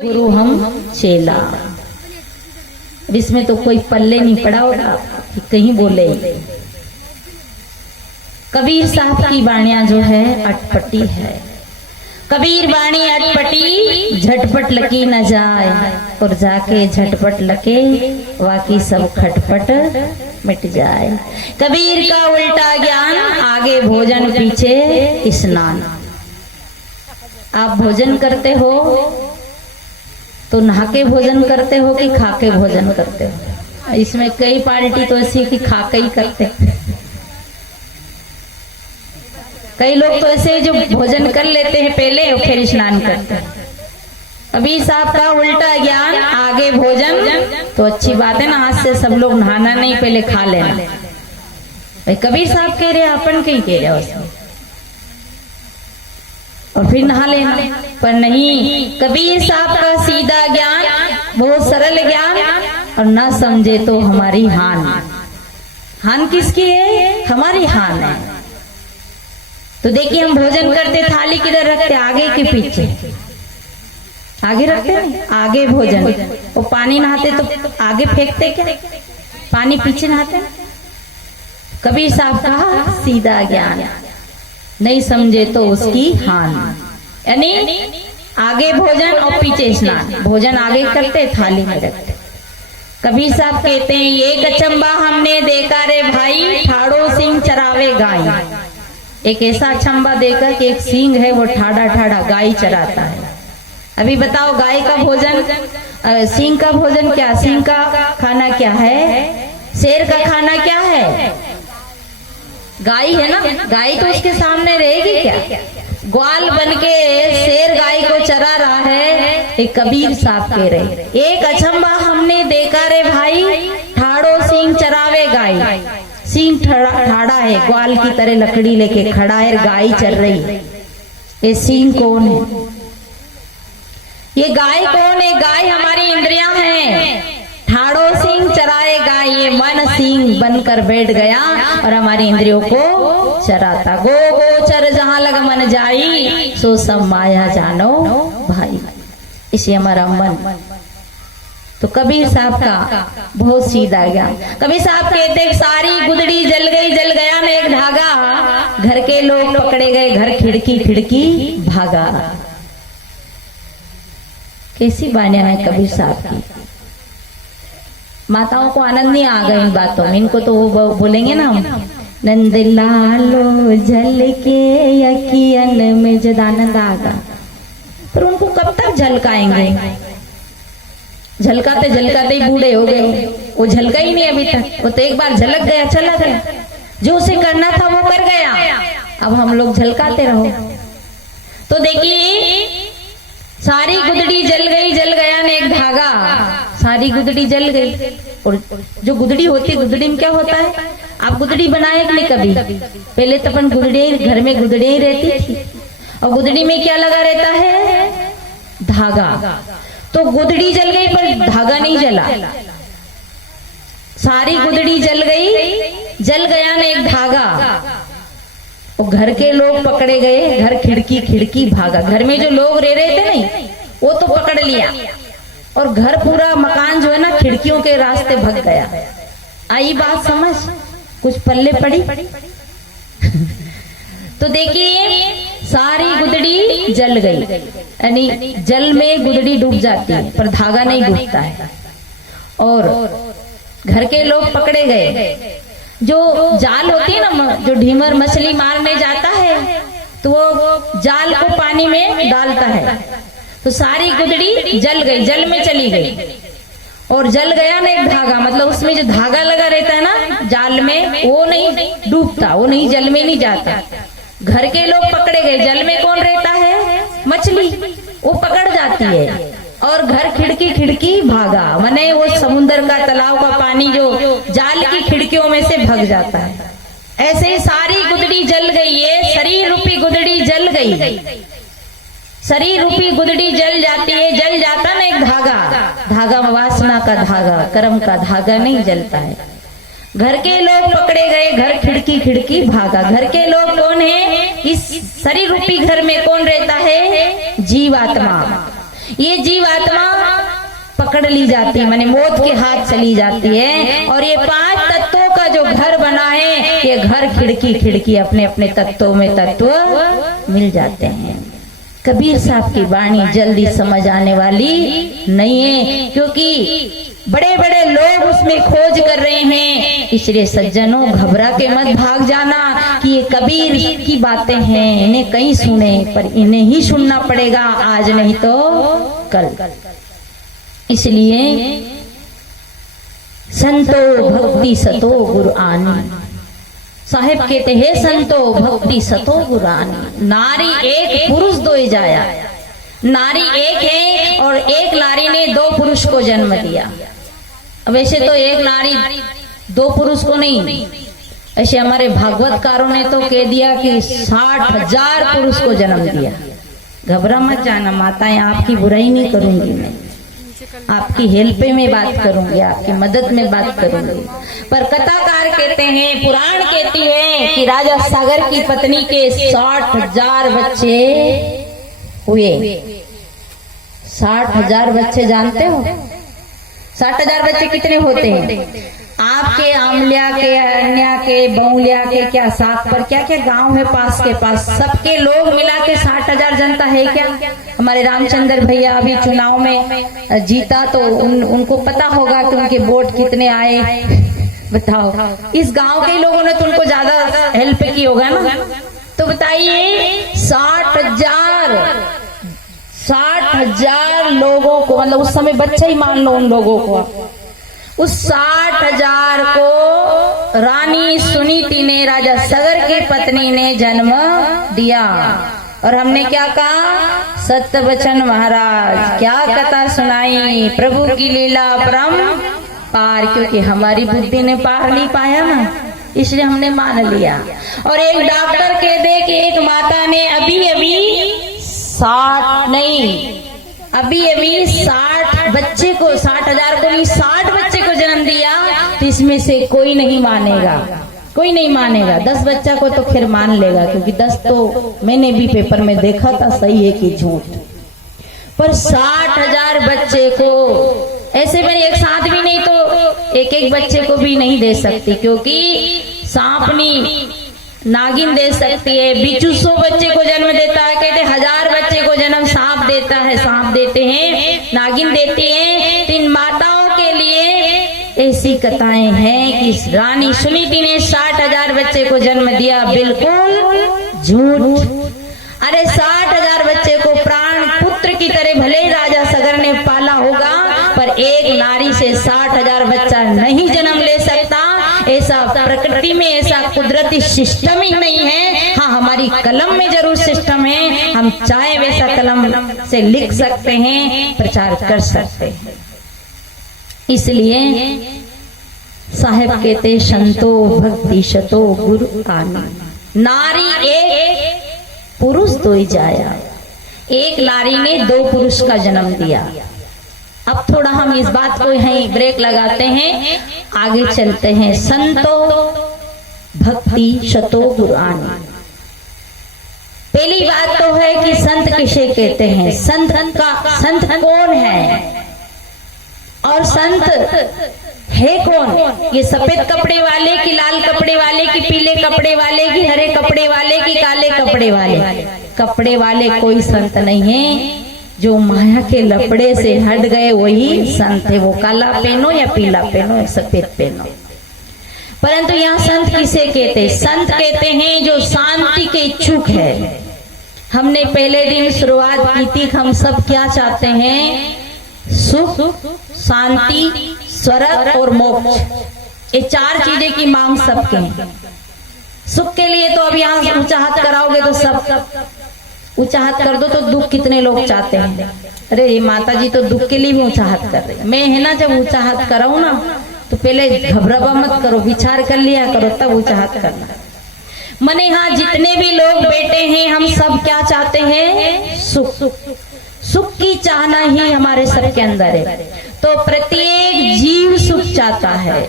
गुरु हम चेला। इसमें तो कोई पल्ले नहीं पड़ा होगा कि कहीं बोले। कबीर साहब की वाणियां जो है अटपटी है। कबीर वाणी अटपटी, झटपट लकी न जाए और जाके झटपट लके वाकी सब खटपट मिट जाए। कबीर का उल्टा ज्ञान, आगे भोजन पीछे स्नान। आप भोजन करते हो तो नहा के भोजन करते हो कि खा के भोजन करते हो? इसमें कई पार्टी तो ऐसी कि खा के ही करते। कई लोग तो ऐसे जो भोजन कर लेते हैं पहले और फिर स्नान करते हैं। कबीर साहब का उल्टा ज्ञान, आगे भोजन तो अच्छी बात है ना, आज से सब लोग नहाना नहीं, पहले खा लेना। भाई कबीर साहब कह रहे अपन कहीं कह रहे उसमें, और फिर नहा लेना। पर नहीं, कबीर साहब का सीधा ज्ञान, बहुत सरल ज्ञान, और ना समझे तो हमारी हान। हान किसकी है? हमारी हान है। तो देखिए हम भोजन करते, थाली किधर रखते? आगे के पीछे? आगे रखते हैं, आगे भोजन। वो पानी नहाते तो आगे फेंकते क्या? पानी पीछे नहाते। कबीर साहब का सीधा ज्ञान, नहीं समझे तो उसकी हान। यानी आगे भोजन और पीछे स्नान। भोजन आगे करते, थाली में रखते। कबीर साहब कहते हैं, एक अचंबा हमने देखा रे भाई, ठाड़ो सिंह चरावे गाय। एक ऐसा अचंबा देखा कि एक सिंह है वो ठाड़ा ठाड़ा गाय चराता है। अभी बताओ, गाय का भोजन, सिंह का भोजन क्या? सिंह का खाना क्या है? शेर का खाना क्या है? गाय है ना। गाय तो उसके सामने रहेगी क्या? ग्वाल बनके शेर गाय को चरा रहा है। एक कबीर साहब कह रहे, एक अचंबा हमने देखा रे भाई, ठाड़ो सिंह चरावे गाय। सिंह ठाड़ा है, ग्वाल की तरह लकड़ी लेके खड़ा है, गाय चर रही है। ये सिंह कौन है? ये गाय कौन है? गाय हमारी इंद्रियां हैं। ठाड़ो सिंह चराए गाय, ये मन सिंह बनकर बैठ गया और हमारी इंद्रियों को चराता। गो गोचर जहां लग मन जाई, सो सब माया जानो भाई। इसे हमारा मन। तो कबीर साहब का बहुत सीधा ज्ञान। कबीर साहब कहते, सारी गुदड़ी जल गई, जल गया न एक धागा, घर के लोग पकड़े गए, घर खिड़की खिड़की भागा। कैसी बानियां है कबीर साहब की। माताओं को आनंद नहीं आ गई इन बातों में। इनको तो वो बोलेंगे ना, नंद लालो झल के यकियन में जद आनंद आगा। पर उनको कब तक झलकाएंगे? झलकाते झलकाते ही बूढ़े हो गए। वो झलका ही नहीं अभी तक। वो तो एक बार झलक गया, चला गया। जो उसे करना था वो कर गया। अब हम लोग झलकाते रहो। तो देखिए, सारी गुदड़ी जल गई, जल गया ने एक धागा। सारी गुदड़ी जल गई। और जो गुदड़ी होती है, गुदड़ी में क्या होता है? आप गुदड़ी बनाए कि नहीं कभी? पहले तो अपन गुदड़ी, घर में गुदड़ी ही रहती थी। और गुदड़ी में क्या लगा रहता है? धागा। तो गुदड़ी जल गई पर धागा नहीं जला। सारी गुदड़ी जल गई, जल गया ना एक धागा। और घर के लोग पकड़े गए, घर खिड़की खिड़की भागा। घर में जो लोग रह रहे थे नहीं, वो तो पकड़ लिया, और घर पूरा मकान जो है ना खिड़कियों के रास्ते भग गया। आई बात समझ? कुछ पल्ले पड़ी? तो देखिए, सारी गुदड़ी जल गई। यानी जल में गुदड़ी डूब जाती है पर धागा नहीं डूबता है। और घर के लोग पकड़े गए। जो जाल होती है ना, जो ढीमर मछली मारने जाता है तो वो जाल को पानी में डालता है। तो सारी गुदड़ी जल गई, जल में चली गई। और जल गया ना एक धागा, मतलब उसमें जो धागा लगा रहता है ना जाल में, वो नहीं डूबता, वो नहीं जल में नहीं जाता। घर के लोग पकड़े गए। जल में कौन रहता है? मछली, वो पकड़ जाती है। और घर खिड़की खिड़की भागा, माने वो समुद्र का, तालाब का पानी जो जाल की खिड़कियों में से भग जाता है। ऐसे ही सारी गुदड़ी जल गई है। शरीर रूपी गुदड़ी जल गई। शरीर रूपी गुदड़ी जल जाती है। जल जाता ना एक धागा। धागा वासना का धागा, कर्म का धागा नहीं जलता है। घर के लोग पकड़े गए, घर खिड़की खिड़की भागा। घर के लोग कौन है? इस शरीर रूपी घर में कौन रहता है? जीवात्मा। ये जीवात्मा पकड़ ली जाती है, माने मौत के हाथ चली जाती है। और ये 5 तत्वों का जो घर बना है, ये घर खिड़की खिड़की अपने अपने तत्वों में तत्व मिल जाते हैं। कबीर साहब की वाणी जल्दी समझ आने वाली नहीं है, क्योंकि बड़े बड़े लोग उसमें खोज कर रहे हैं। इसलिए सज्जनों, घबरा के मत भाग जाना कि ये कबीर की बातें हैं, इन्हें कहीं सुने, पर इन्हें ही सुनना पड़ेगा, आज नहीं तो कल। इसलिए संतो भक्ति सतो गुरु आनी, साहेब कहते हैं संतो भक्ति सतो गुरु आनी। नारी एक पुरुष दोए जाया, नारी एक है और एक नारी ने 2 पुरुष को जन्म दिया। वैसे तो एक नारी 2 पुरुष को नहीं, ऐसे हमारे भागवतकारों ने तो कह दिया कि 60,000 पुरुष को जन्म दिया। घबरा मत जाना माताएं, आपकी बुराई नहीं करूंगी मैं, आपकी हेल्प में बात करूंगी, आपकी मदद में बात करूंगी। पर कथाकार कहते हैं, पुराण कहती है कि राजा सागर की पत्नी के 60,000 बच्चे हुए। 60,000 बच्चे जानते हो? 60,000 बच्चे कितने होते हैं? आपके आमलिया के, अन्या के, बहुलिया के, क्या साथ पर क्या क्या गांव है पास के पास, सबके लोग मिला के 60,000 जनता है क्या? हमारे रामचंद्र भैया अभी चुनाव में जीता तो उनको पता होगा कि उनके वोट कितने आए। बताओ, इस गांव के लोगों ने तो उनको ज्यादा हेल्प की होगा ना। तो बताइए 60,000 लोगों को, मतलब उस समय बच्चा ही मान लो उन लोगों को, उस 60,000 को रानी सुनीति ने, राजा सगर की पत्नी ने जन्म दिया। और हमने क्या कहा? सत्य वचन महाराज, क्या कथा सुनाई, प्रभु की लीला परम पार, क्योंकि हमारी बुद्धि ने पार नहीं पाया ना, इसलिए हमने मान लिया। और एक डॉक्टर कह दे कि एक माता ने अभी 60 बच्चे को, 60,000 को नहीं 60 बच्चे को जन्म दिया, तो इसमें से कोई नहीं मानेगा, कोई नहीं मानेगा। 10 बच्चा को तो खैर मान लेगा, क्योंकि 10 तो मैंने भी पेपर में देखा था, सही है कि झूठ। पर 60,000 बच्चे को ऐसे में एक साथ भी नहीं तो एक बच्चे को भी नहीं दे सकती, क्योंकि सांपनी नागिन दे सकती है, बिच्छू 100 बच्चे को जन्म देता है, कहते 1000 बच्चे को जन्म सांप देता है, सांप देते हैं, नागिन देती है। तो इन माताओं के लिए ऐसी कथाएं हैं कि रानी सुनीति ने 60,000 बच्चे को जन्म दिया, बिल्कुल झूठ। अरे 60,000 बच्चे को प्राण पुत्र की तरह भले राजा सगर ने पाला होगा, पर एक नारी से 60,000 बच्चा नहीं जन्म ले सकता। ऐसा प्रकृति में, ऐसा कुदरती सिस्टम ही नहीं है। हाँ, हमारी कलम में जरूर सिस्टम है, हम चाहे वैसा कलम से लिख सकते हैं, प्रचार कर सकते हैं। इसलिए साहेब कहते संतो भक्ति शतो गुरु आनी। नारी एक पुरुष दोई जाया, एक नारी ने 2 पुरुष का जन्म दिया। अब थोड़ा हम इस बात को यहीं ब्रेक लगाते हैं, आगे चलते हैं। संतो भक्ति शतो गुरु आनी। पहली बात तो है कि संत किसे कहते हैं, संत कौन है और संत है कौन? ये सफेद कपड़े वाले की, लाल कपड़े वाले की, पीले कपड़े वाले की, हरे कपड़े वाले की, काले कपड़े वाले? कपड़े वाले कोई संत नहीं है। जो माया के लपड़े से हट गए वही संत है। वो काला पहनो या पीला पहनो या सफेद पहनो। परंतु यहाँ संत किसे कहते हैं? संत कहते हैं जो शांति के इच्छुक है। हमने पहले दिन शुरुआत की थी, हम सब क्या चाहते हैं? सुख, शांति, स्वर्ग और मोक्ष। ये 4 चीजें की मांग सबके हैं। सुख के लिए तो अब यहाँ ऊंचा हाथ कराओगे तो सब ऊंचा हाथ कर दो, तो दुख कितने लोग चाहते हैं? अरे माता जी तो दुख के लिए भी ऊंचा हाथ कर रही है। मैं है ना, जब ऊंचा हाथ कराऊं ना तो पहले घबरावा मत करो, विचार कर लिया करो, तब ऊंचा हाथ करना। मने हाँ, जितने भी लोग बैठे हैं हम सब क्या चाहते हैं? सुख। सुख की चाहना ही हमारे सबके अंदर है। तो प्रत्येक जीव सुख चाहता है,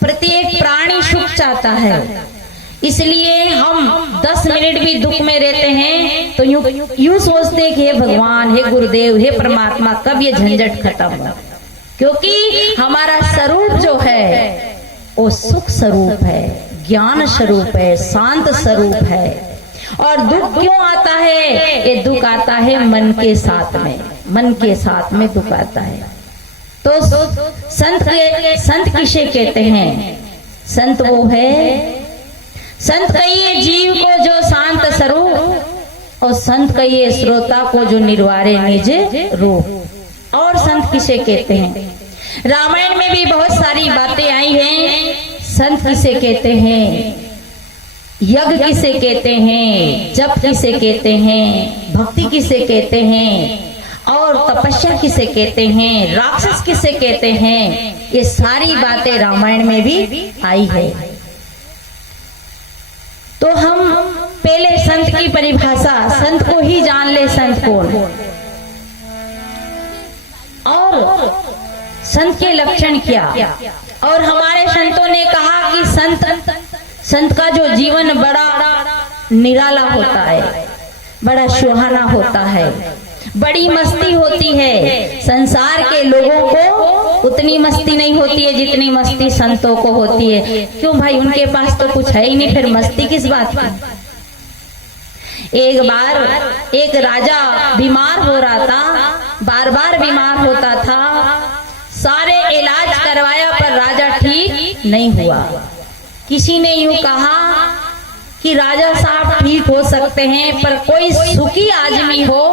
प्रत्येक प्राणी सुख चाहता है। इसलिए हम 10 मिनट भी दुख में रहते हैं तो यूं सोचते हैं कि हे भगवान, हे गुरुदेव, हे परमात्मा, कब ये झंझट खत्म हो। क्योंकि हमारा स्वरूप जो है वो सुख स्वरूप है, ज्ञान स्वरूप है, शांत स्वरूप है। और दुख क्यों आता है? ये दुख आता है मन के साथ में, मन के साथ में दुख आता है। तो संत किसे कहते हैं? संत वो है, संत कहिए जीव को जो शांत स्वरूप, और संत कहिए श्रोता को जो निर्वारे निज रूप। और संत किसे कहते हैं? रामायण में भी बहुत सारी बातें आई हैं। संत किसे कहते हैं? यज्ञ किसे कहते हैं? जप किसे कहते हैं? भक्ति किसे कहते हैं? और तपस्या किसे कहते हैं? राक्षस किसे कहते हैं? ये सारी बातें रामायण में भी आई है। तो हम पहले संत की परिभाषा, संत को ही जान ले, संत कौन, और संत के लक्षण क्या। और हमारे संतों ने कहा कि संत का जो जीवन बड़ा निराला होता है, बड़ा सुहाना होता है, बड़ी मस्ती होती है। संसार के लोगों को उतनी मस्ती नहीं होती है जितनी मस्ती संतों को होती है। क्यों भाई? उनके पास तो कुछ है ही नहीं, फिर मस्ती किस बात की। एक बार एक राजा बीमार हो रहा था, बार बार बीमार होता था, सारे इलाज करवाया पर राजा ठीक नहीं हुआ। किसी ने यूं कहा कि राजा साहब ठीक हो सकते हैं, पर कोई सुखी आदमी हो,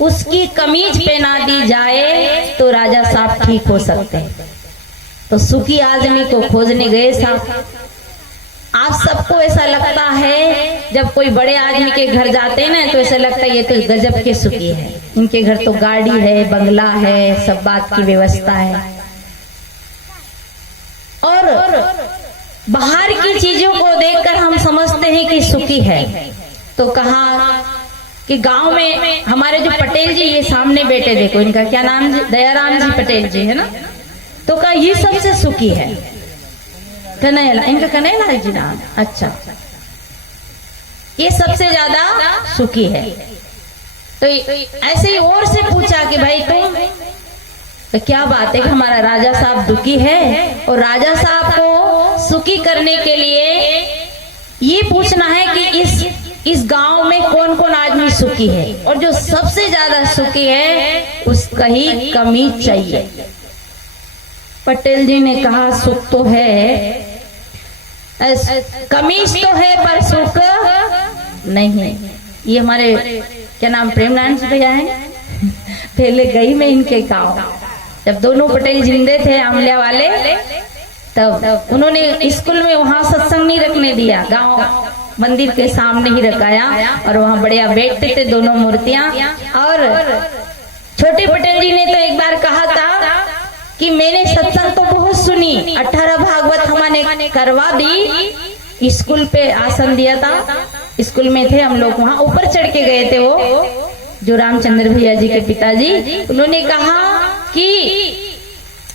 उसकी कमीज पहना दी जाए तो राजा साहब ठीक हो सकते हैं। तो सुखी आदमी को खोजने गए साहब। आप सबको ऐसा लगता है, जब कोई बड़े आदमी के घर जाते हैं ना, तो ऐसा लगता है ये तो गजब के सुखी है, इनके घर तो गाड़ी है, बंगला है, सब बात की व्यवस्था है। और बाहर की चीजों को देखकर हम समझते हैं कि सुखी है। तो कहा कि गांव में हमारे जो पटेल जी, ये सामने बैठे, देखो इनका क्या नाम जी, दयाराम जी पटेल जी है ना। तो कहा ये सबसे सुखी है, कन्हैया, इनका कन्हैया जी नाम, अच्छा, ये सबसे ज्यादा सुखी है। तो ऐसे ही और से पूछा कि भाई तुम, तो क्या बात है कि हमारा राजा साहब दुखी है, और राजा साहब को सुखी करने के लिए ये पूछना है कि इस गांव में कौन कौन आदमी सुखी है, और जो सबसे ज्यादा सुखी है उसका ही कमीज चाहिए। पटेल जी ने कहा सुख तो है, कमीज तो है, पर सुख नहीं। ये हमारे क्या नाम, प्रेमनारायण जी भैया है, पहले गई मैं इनके गांव, जब दोनों पटेल जिंदे थे आमलिया वाले, तब उन्होंने स्कूल में वहां सत्संग नहीं रखने दिया, गांव मंदिर के सामने ही रखाया, और वहां बढ़िया बैठते थे दोनों मूर्तियां। और छोटे पटेल जी ने तो एक बार कहा था कि मैंने सत्संग तो बहुत सुनी, 18 भागवत हमने करवा दी, स्कूल पे आसन दिया था, स्कूल में थे हम लोग, वहां ऊपर चढ़ के गए थे, वो जो रामचंद्र भैया जी के पिताजी, उन्होंने कहा कि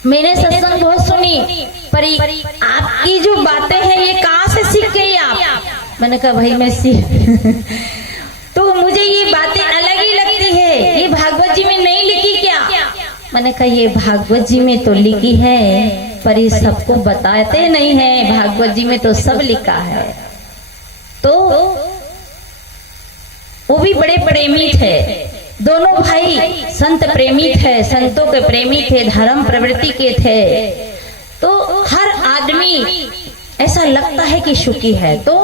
मैंने सत्संग बहुत सुनी, पर आपकी जो बातें हैं ये कहाँ से सीख गई आप? मैंने कहा भाई मैं सीख तो मुझे ये बातें अलग ही लगती है, ये भागवत जी में नहीं लिखी क्या? मैंने कहा ये भागवत जी में तो लिखी है, पर ये सबको बताते नहीं है, भागवत जी में तो सब लिखा है। तो वो भी बड़े प्रेमी थे, दोनों भाई संत प्रेमी थे, संतों के प्रेमी थे, धर्म प्रवृत्ति के थे। तो हर आदमी ऐसा लगता है कि सुखी है। तो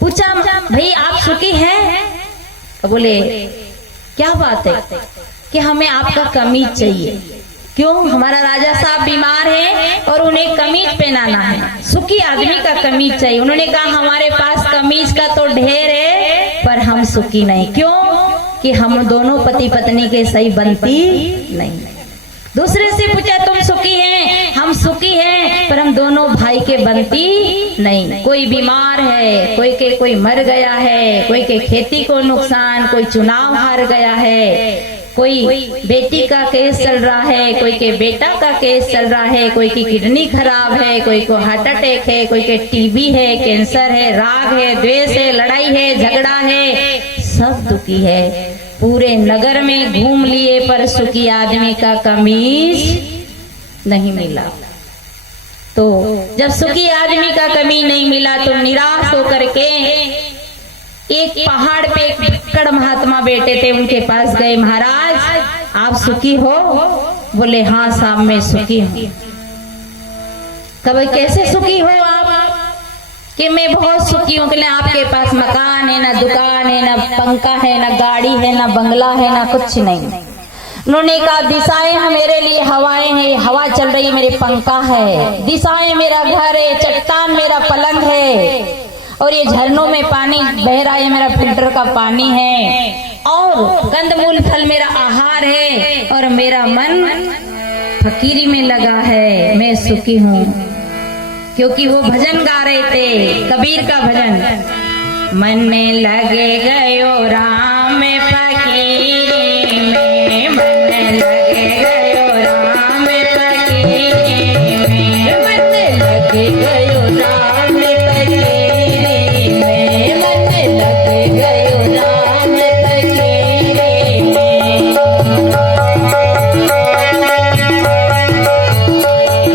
पूछा भाई आप सुखी हैं? तो बोले क्या बात है कि हमें आपका कमीज चाहिए। क्यों? हमारा राजा साहब बीमार है और उन्हें कमीज पहनाना है, सुखी आदमी का कमीज चाहिए। उन्होंने कहा हमारे पास कमीज का तो ढेर है, पर हम सुखी नहीं। क्यों? कि हम दोनों पति पत्नी के सही बनती नहीं। दूसरे से पूछा तुम सुखी हैं? हम सुखी हैं, पर हम दोनों भाई के बनती नहीं। कोई बीमार है, कोई मर गया है, कोई के खेती को नुकसान, कोई चुनाव हार गया है, कोई बेटी का केस चल रहा है, कोई के बेटा का केस चल रहा है, कोई की किडनी खराब है, कोई को हार्ट अटैक है, कोई के टीबी है, कैंसर है, राग है, द्वेष है, लड़ाई है, झगड़ा है, सब दुखी है। पूरे नगर में घूम लिए पर सुखी आदमी का कमीज नहीं मिला। तो जब सुखी आदमी का कमी नहीं मिला तो निराश होकर के एक पहाड़ पे एक भक्कड़ महात्मा बैठे थे, उनके पास गए। महाराज आप सुखी हो? बोले हाँ साहब मैं सुखी हूँ। कभी कैसे सुखी हो आप? कि मैं बहुत सुखी हूँ। कि आपके पास मकान है, ना दुकान है, ना पंखा है, ना गाड़ी है, ना बंगला है, ना कुछ नहीं। उन्होंने कहा दिशाएं हैं मेरे लिए हवाएं हैं, हवा चल रही है मेरे पंखा है, दिशाएं मेरा घर है, चट्टान मेरा पलंग है, और ये झरनों में पानी बह रहा है मेरा फिल्टर का पानी है, और कंदमूल फल मेरा आहार है, और मेरा मन फकीरी में लगा है। मैं सुखी हूँ। क्योंकि वो भजन गा रहे थे, कबीर का भजन, मन में लगे गयो राम फकीरी में, मन में लगे गयो राम फकीरी में, मन में लगे गयो राम फकीरी में, मन में लगे गयो राम फकीरी में।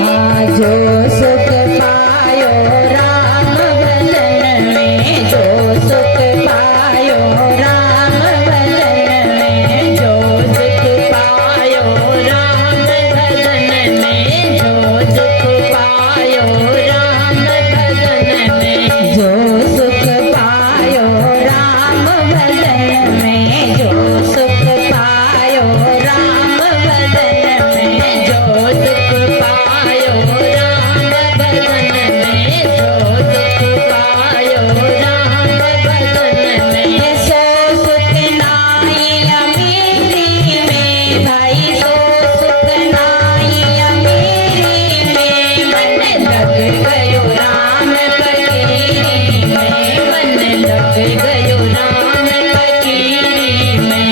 हाँ जो सुख पायो राम भजन में, जो सुख पायो राम भजन में, जो सुख पायो राम भजन में, जो सुख पायो राम भजन में, जो सुख पायो राम भजन में, जो सुख पायो राम भजन में, जो सुख पायो राम भजन में, जो सुख पायो राम भजन में। सो सुख नाई अमीरी में भाई, सो सुख नाई अमीरी में, मन लग गयो राम फकीरी में, मन लग गयो राम फकीरी में।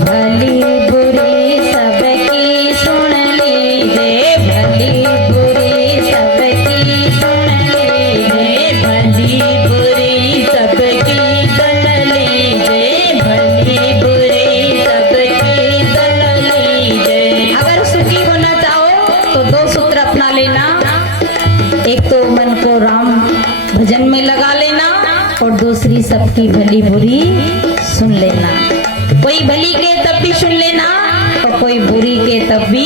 भली बुरी सबकी सुन लीजिए, भली बुरी सबकी सुन लीजिए, भली बुरी सबकी सुन लीजिए, भली बुरी सबकी सुन लीजिए। अगर सुखी होना चाहो तो दो सूत्र अपना लेना। एक तो मन को राम भजन में लगा लेना, और दूसरी सबकी भली बुरी सुन लेना। कोई भली के तब भी सुन लेना, और कोई बुरी के तब भी।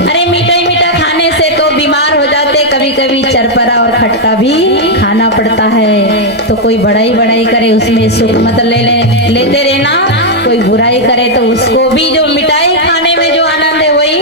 अरे मीठा मीठा खाने से तो बीमार हो जाते, कभी कभी चरपरा और खट्टा भी खाना पड़ता है। तो कोई बड़ाई करे उसमें सुख मत लेते रहना, कोई बुराई करे तो उसको भी, जो मिठाई खाने में जो आनंद है वही।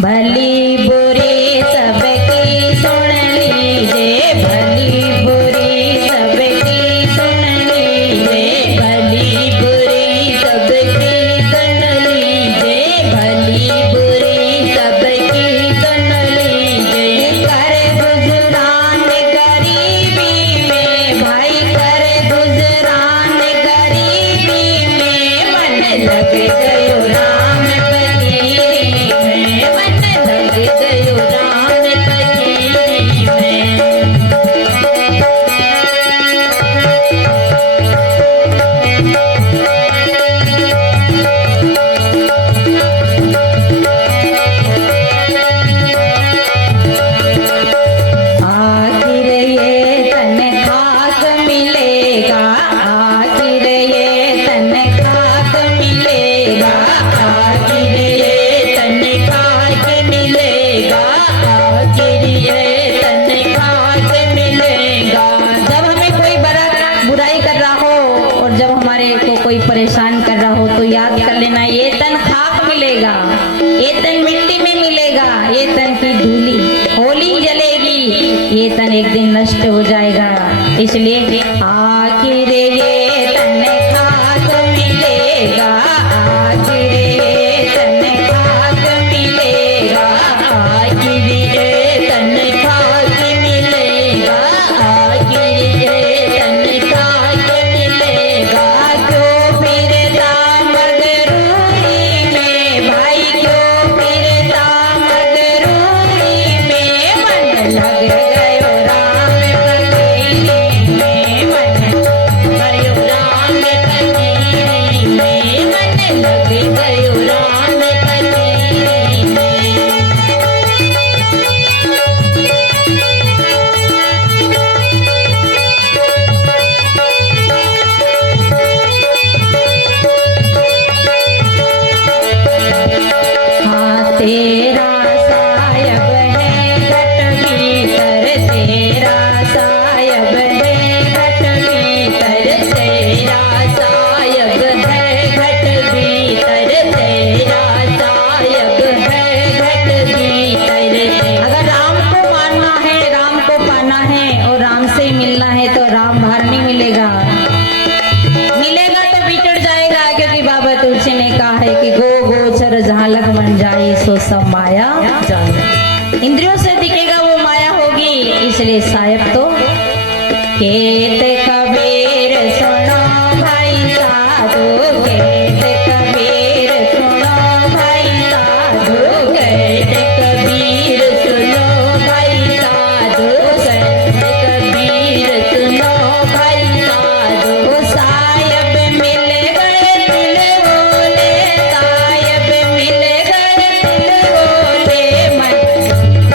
भली बुरी सबकी सुन लीजिए, भली बुरी सबकी सुन लीजिए, भली बुरी सबकी सुन लीजिए, भली बुरी सबकी सुन लीजिए। करे गुजरान गरीबी में भाई, करे गुजरान गरीबी में, मन लग गयो राम फकीरी में, मन लग गयो राम फकीरी में। आखिर ये तन खाक मिलेगा, आखिर ये तन खाक मिलेगा, आखिर ये तन खाक मिलेगा, आखिर ये तन खाक मिलेगा। जब हमें कोई बुराई कर रहा हो, और जब हमारे को कोई परेशान कर रहा हो, तो याद कर लेना ये तन खाक मिलेगा, ये तन मिट्टी में मिलेगा, ये तन की धूली होली जलेगी, ये तन एक दिन नष्ट हो जाएगा। इसलिए आखिर ये मिलेगा आखिरी तन खाक मिलेगा आखिरी तन खाक मिलेगा आखिरी तन खाक मिलेगा क्यों फिरता मगरूरी में भाई क्यों फिरता मगरूरी में मन लग गयो राम फकीरी में मन गयो राम फकीरी में मन लग गयो राम फकीरी में हाँ तेरा सायब है घट भीतर तेरा सायब है घट भीतर तेरा सायब है घट भीतर तेरा सायब है घट भीतर अगर राम को मानना है राम को पाना है और राम से मिलना है तो राम बाहर नहीं मिलेगा मिलेगा तो बिछड़ जाएगा क्योंकि बाबा तुलसी ने कहा है कि गो गोचर जहाँ लग मन जाए सो सब माया जाए इंद्रियों से दिखेगा वो माया होगी इसलिए सायब तो केत कबीर सुनो भाई साधु केत कबीर सुनो भाई साधु केत कबीर सुनो भाई साधु केत कबीर सुनो भाई साधु सायब मिल गए तिल बोले सायब मिल गए तिल बोले मन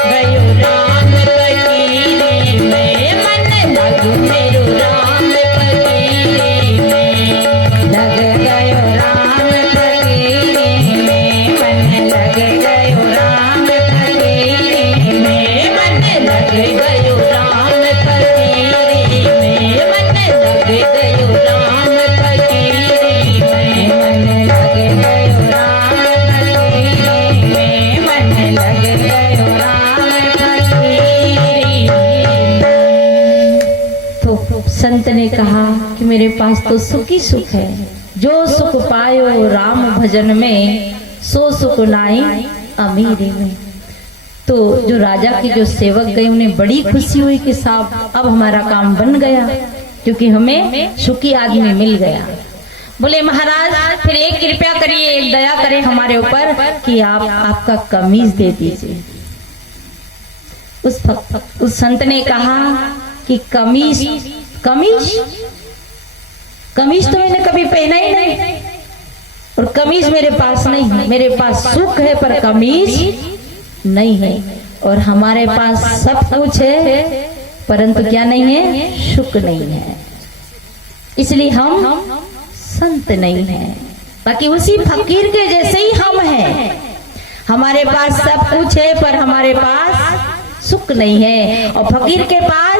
गयो राम फकीरी में मन लग मेरो राम फकीरी में लग गयो राम फकीरी में मन लग गयो राम फकीरी में मन लग गयो राम फकीरी में मन लग गयो राम फकीरी में मन लग गयो राम फकीरी में मन लग गयो राम फकीरी में तो संत ने कहा कि मेरे पास तो सुख ही सुख है जो सुख पायो राम भजन में सो सुख नाई अमीरी में तो जो राजा के जो सेवक गए उन्हें बड़ी खुशी हुई कि साहब अब हमारा काम बन गया क्योंकि हमें सुखी आदमी मिल गया बोले महाराज फिर एक कृपया करिए एक दया करें हमारे ऊपर कि आप आपका कमीज दे दीजिए उस संत ने कहा कि कमीज कमीज कमीज तो मैंने कभी पहना ही नहीं और कमीज मेरे पास नहीं है मेरे पास सुख है पर कमीज नहीं है और हमारे पास सब कुछ है परंतु क्या नहीं है सुख नहीं है इसलिए हम संत नहीं है बाकी उसी फकीर के जैसे ही हम हैं हमारे पास सब कुछ है पर हमारे पास सुख नहीं है और फकीर के पास